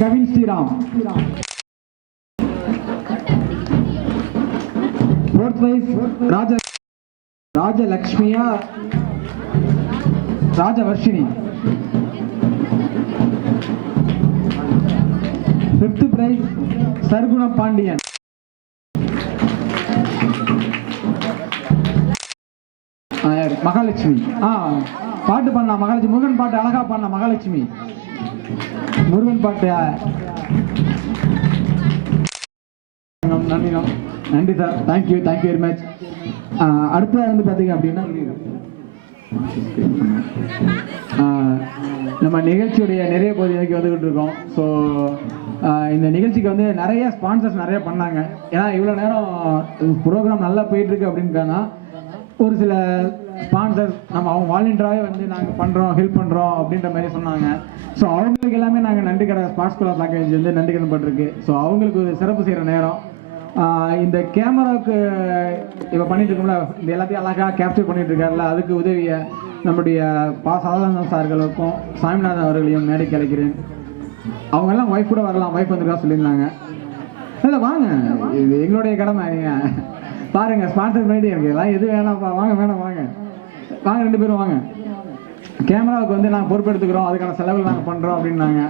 Kavin Sriram. Fourth வைஸ் ராஜலக்ஷ்மியா Rajavarshini. Fifth prize Sarguna Pandian. Mahalakshmi பாட்டு பண்ணா மகாலட்சுமி. முருகன் பாட்டு அழகா பண்ண மகாலட்சுமி. முருகன் பாட்டு நன்றி சார். Thank you very much. அடுத்த வந்து பார்த்தீங்க அப்படின்னா நம்ம நிகழ்ச்சியுடைய நிறைய பகுதிக்கு வந்துகிட்டு இருக்கோம். ஸோ இந்த நிகழ்ச்சிக்கு வந்து நிறைய ஸ்பான்சர்ஸ் நிறைய பண்ணாங்க. ஏன்னா இவ்வளோ நேரம் ப்ரோக்ராம் நல்லா போயிட்டு இருக்கு அப்படின்னா ஒரு சில ஸ்பான்சர்ஸ் நம்ம அவங்க வாலண்டியராகவே வந்து நாங்கள் பண்ணுறோம், ஹெல்ப் பண்ணுறோம் அப்படின்ற மாதிரி சொன்னாங்க. ஸோ அவங்களுக்கு எல்லாமே நாங்கள் நன்றி கடை ஸ்பாட்ஸ் குலா பேக்கேஜ் வந்து நன்றி கடன் பட்டிருக்கு. ஸோ அவங்களுக்கு ஒரு சிறப்பு செய்கிற நேரம். இந்த கேமராவுக்கு இப்போ பண்ணிட்டு இருக்கோம்ல, இந்த எல்லாத்தையும் அழகாக கேப்சர் பண்ணிட்டு இருக்காருல்ல, அதுக்கு உதவிய நம்முடைய சாதாரண சார்களுக்கும் சாமிநாதன் அவர்களையும் மேடைக்கு அழைக்கிறேன். அவங்கெல்லாம் ஒய்ஃப் கூட வரலாம், ஒய்ஃப் வந்துருக்கா சொல்லியிருந்தாங்க. இல்லை வாங்க, இது எங்களுடைய கடமை. நீங்கள் பாருங்க, ஸ்பான்சர் பண்ணிட்டே இருக்கு. எல்லாம் எது வேணாம்ப்பா, வாங்க வேணாம் வாங்க வாங்க, 2 பேரும் வாங்க. கேமராவுக்கு வந்து நாங்கள் பொறுப்பெடுத்துக்கிறோம், அதுக்கான செலவுகள் நாங்கள் பண்ணுறோம் அப்படின்னாங்க.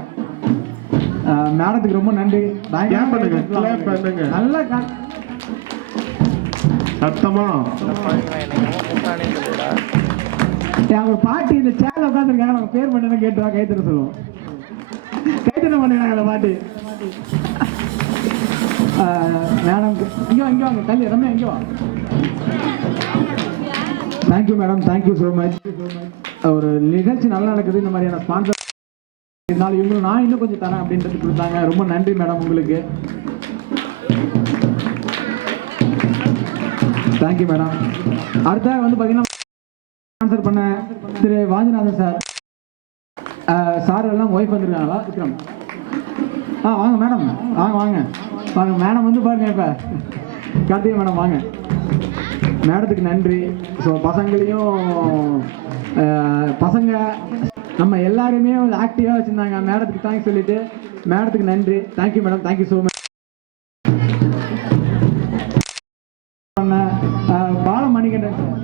மேடத்துக்கு ரொம்ப நன்றி. நல்லா சத்தமா அவங்க பாட்டி இந்த சேனல் உட்காந்துருக்காங்க. நம்ம பேர் பண்ணி கேட்டுவா, கைத்தற சொல்லுவோம். கைத்தற பண்ணிடுறாங்க அந்த பாட்டி. மேடம் இங்கே வாங்க, கல்வி ரம்யா இங்கே வா. Thank you madam, thank you so much. ஒரு நிகழ்ச்சி நல்லா நடக்குது, இந்த மாதிரியான ஸ்பான்சர் இருந்தாலும் இவங்களும் நான் இன்னும் கொஞ்சம் தரேன் அப்படின்றது கொடுத்தாங்க. ரொம்ப நன்றி மேடம் உங்களுக்கு. Thank you madam. அடுத்த வந்து பார்த்தீங்கன்னா ஸ்பான்சர் பண்ண திரு வாஞ்சிநாதன் சார். சார் எல்லாம் ஒய்ஃப் வந்துருக்காங்களா? விக்ரம் வாங்க மேடம், வாங்க மேடம் வந்து பாருங்க. இப்போ கார்த்திகை மேடம் வாங்க. மேடத்துக்கு நன்றி. ஸோ பசங்க நம்ம எல்லாருமே ஆக்டிவாக வச்சுருந்தாங்க. மேடத்துக்கு தேங்க்ஸ் சொல்லிட்டு மேடத்துக்கு நன்றி. Thank you madam, thank you so much. Balamanikandan sir,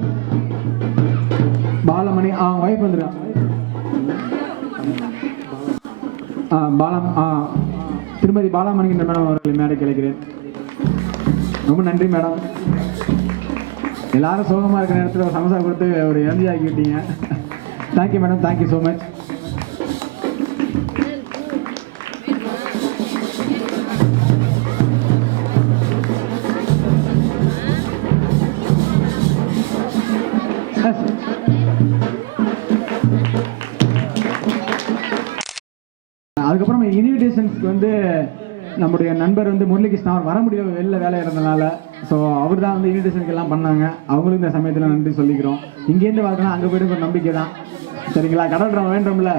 Balamani wife வந்துருக்காங்க. திருமதி பாலாமணிகண்டன் மேடம் அவர்களை மேடை கிடைக்கிறேன். ரொம்ப நன்றி மேடம். எல்லாரும் சோகமாக இருக்கிற நேரத்தில் ஒரு சமோசா கொடுத்து ஒரு இறந்தி ஆக்கிவிட்டீங்க. Thank you madam, thank you so much. அதுக்கப்புறம் இன்விடேஷன்ஸ்க்கு வந்து நம்முடைய நண்பர் வந்து முரளிகிருஷ்ணன் அவர் வர முடியல, வெளில வேலை இருந்தனால. ஸோ அவர் தான் வந்து இன்விடேஷனுக்கு எல்லாம் பண்ணாங்க. அவங்களும் இந்த சமயத்தில் நன்றி சொல்லிக்கிறோம். இங்கேருந்து வாழ்க்கணும், அங்கே போய்ட்டு ஒரு நம்பிக்கை தான். சரிங்களா? கடவுள் வேண்டும்ல,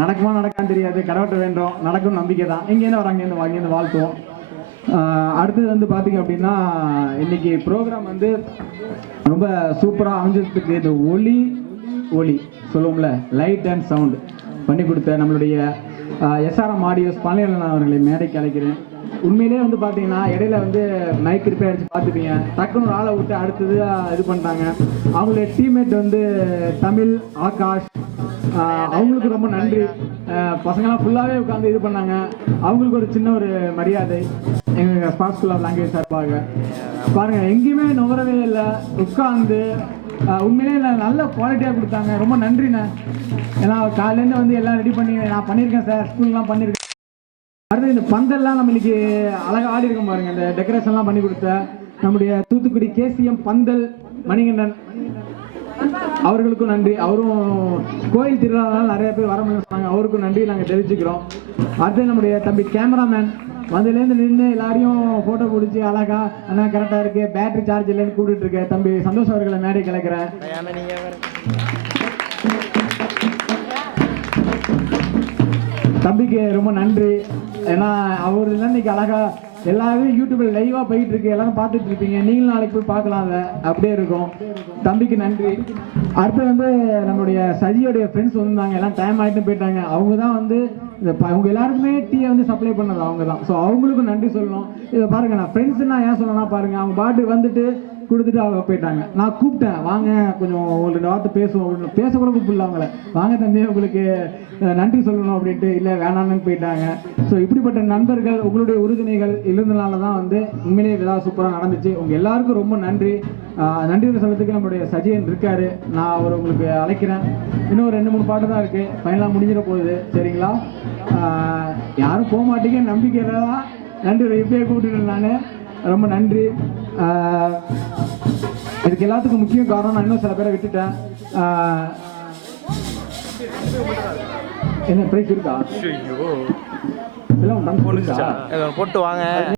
நடக்குமா நடக்கான்னு தெரியாது, கடவுள்கிட்ட வேண்டுறோம், நடக்கும் நம்பிக்கை தான். இங்கேருந்து வர அங்கேருந்து வாழ்த்துவோம். அடுத்தது வந்து பார்த்தீங்க அப்படின்னா இன்னைக்கு ப்ரோக்ராம் வந்து ரொம்ப சூப்பராக அமைஞ்சதுக்கு இந்த ஒளி சொல்லுவோம்ல, லைட் அண்ட் சவுண்ட் பண்ணி கொடுத்த நம்மளுடைய SRM ஆடியோஸ் பழனியண்ணன் அவர்களை மேடைக்கு அழைக்கிறேன். உண்மையிலே வந்து பார்த்தீங்கன்னா இடையில வந்து மைக் ரிப்பேர் அடிச்சு பார்த்துப்பீங்க, டக்குன்னு ஒரு ஆளை விட்டு அடுத்தது இது பண்ணிட்டாங்க. அவங்களுடைய டீம்மேட் வந்து தமிழ், ஆகாஷ், அவங்களுக்கு ரொம்ப நன்றி. பசங்களாம் ஃபுல்லாகவே உட்காந்து இது பண்ணாங்க. அவங்களுக்கு ஒரு சின்ன ஒரு மரியாதை எங்கள் ஸ்பாட்ஸ் குலா லாங்குவேஜ் சார்பாக. பாருங்கள், எங்கேயுமே நுகரவே இல்லை, உட்காந்து உண்மையிலே நல்ல குவாலிட்டியாக கொடுத்தாங்க. ரொம்ப நன்றிண்ணே. ஏன்னா காலையிலேருந்து வந்து எல்லாம் ரெடி பண்ணி நான் பண்ணியிருக்கேன் சார், ஸ்கூல்லாம் பண்ணியிருக்கேன். அடுத்து இந்த பந்தல்லாம் நம்மளுக்கு அழகாக ஆடி இருக்கும் பாருங்கள். இந்த டெக்கரேஷன்லாம் பண்ணி கொடுத்த நம்முடைய தூத்துக்குடி KCM பந்தல் மணிகண்டன் அவர்களுக்கும் நன்றி. அவரும் கோயில் திருவிழானால நிறைய பேர் வர முடியும் சொன்னாங்க, அவருக்கும் நன்றி நாங்கள் தெரிவிச்சுக்கிறோம். அடுத்து நம்முடைய தம்பி கேமராமேன் வந்ததுலேருந்து நின்று எல்லாரையும் ஃபோட்டோ பிடிச்சி அழகா அண்ணா கரெக்டாக இருக்கு, பேட்டரி சார்ஜ் இல்லைன்னு கூப்பிட்டு இருக்க தம்பி சந்தோஷ் அவர்களை மேடை கலைக்கிறேன். தம்பிக்கு ரொம்ப நன்றி. ஏன்னா அவர் இன்னைக்கு அழகா எல்லாரும் யூடியூப்ல லைவா போயிட்டு இருக்கு, எல்லாரும் பார்த்துட்டு இருப்பீங்க. நீங்களும் நாளைக்கு போய் பார்க்கலாம், அதை அப்படியே இருக்கும். தம்பிக்கு நன்றி. அடுத்து வந்து நம்மளுடைய சஜியோடைய ஃப்ரெண்ட்ஸ் வந்திருந்தாங்க, எல்லாம் டைம் ஆகிட்டு போயிட்டாங்க. அவங்க தான் வந்து அவங்க எல்லாருக்குமே டீயை வந்து சப்ளை பண்ணது அவங்க தான். ஸோ அவங்களுக்கும் நன்றி சொல்லணும். இதை பாருங்க, நான் ஃப்ரெண்ட்ஸ்னா ஏன் சொல்லணும்னா பாருங்க, அவங்க பாட்டு வந்துட்டு கொடுத்துட்டு அவங்க போயிட்டாங்க. நான் கூப்பிட்டேன், வாங்க கொஞ்சம் உங்களுக்கு 2 வார்த்தை பேசுவோம் அப்படின்னு. பேசக்கூட கூப்பிடல அவங்கள, வாங்க தம்பி உங்களுக்கு நன்றி சொல்லணும் அப்படின்ட்டு. இல்லை வேணான்னு போயிட்டாங்க. ஸோ இப்படிப்பட்ட நண்பர்கள், உங்களுடைய உறுதுணைகள் இருந்தனால தான் வந்து உண்மையிலேயே விழா சூப்பராக நடந்துச்சு. உங்கள் எல்லாருக்கும் ரொம்ப நன்றி. நன்றி சொல்றதுக்கு நம்மளுடைய சஜியன் இருக்காரு, நான் அவர் உங்களுக்கு அழைக்கிறேன். இன்னும் 2-3 பாட்டு தான் இருக்குது, ஃபைனலாக முடிஞ்சிட போகுது. சரிங்களா? யாரும் போக மாட்டீங்க நம்பிக்கையில் தான். நன்றி, இப்பயே கூப்பிட்டுட்டேன் நான். ரொம்ப நன்றி. இதுக்கு எல்லாத்துக்கும் முக்கிய காரணம், நான் இன்னும் சில பேரை விட்டுட்டேன். என்ன பிரைஸ் இருக்கா? இல்லை போட்டு வாங்க.